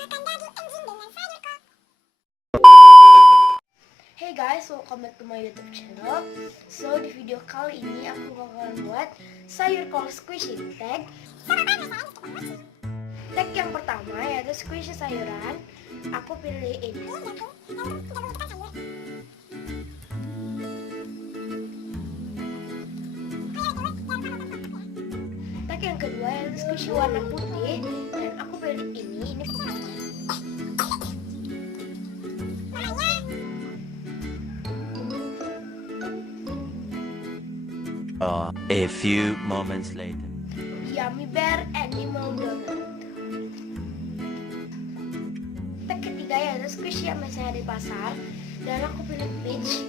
Hey guys, welcome back to my YouTube channel. So di video kali ini aku bakalan buat sayur kol squishy tag. Tag yang pertama yaitu squishy sayuran. Aku pilih ini. Tag yang kedua yaitu squishy warna putih dan aku pilih ini. A few moments later. Yummy Bear Animal Donut. Tag ketiga yaitu squishy yang biasanya di pasar dan aku pilih peach.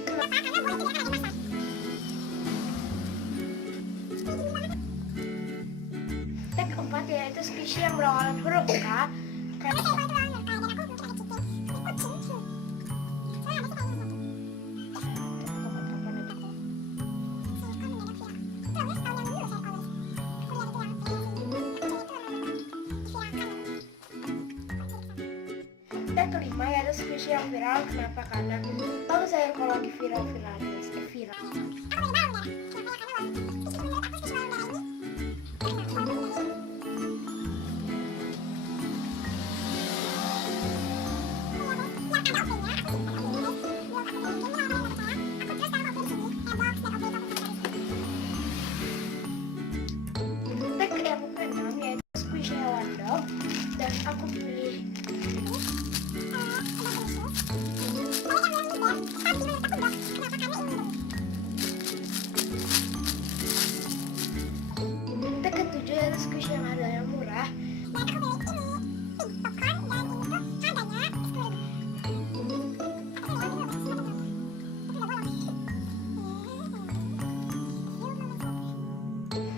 Tag keempat yaitu squishy yang berwarna huruf K. Dan kelima yaitu squishy yang viral. Kenapa? Karena kalau sayur kol lagi viral. Tag yang keenam yaitu squishy hewan dog dan aku pilih tag ketujuh yaitu squishy yang harganya murah.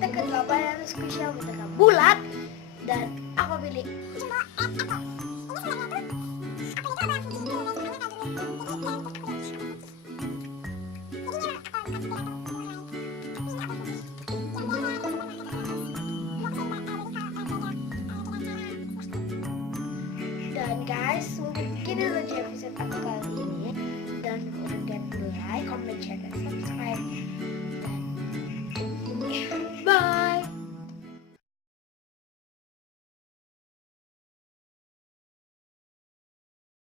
Tag kedelapan yaitu squishy yang bentuknya bulat dan aku pilih dan guys, mungkin dulu episode aku kali ini dan jangan lupa like, comment, share, dan subscribe.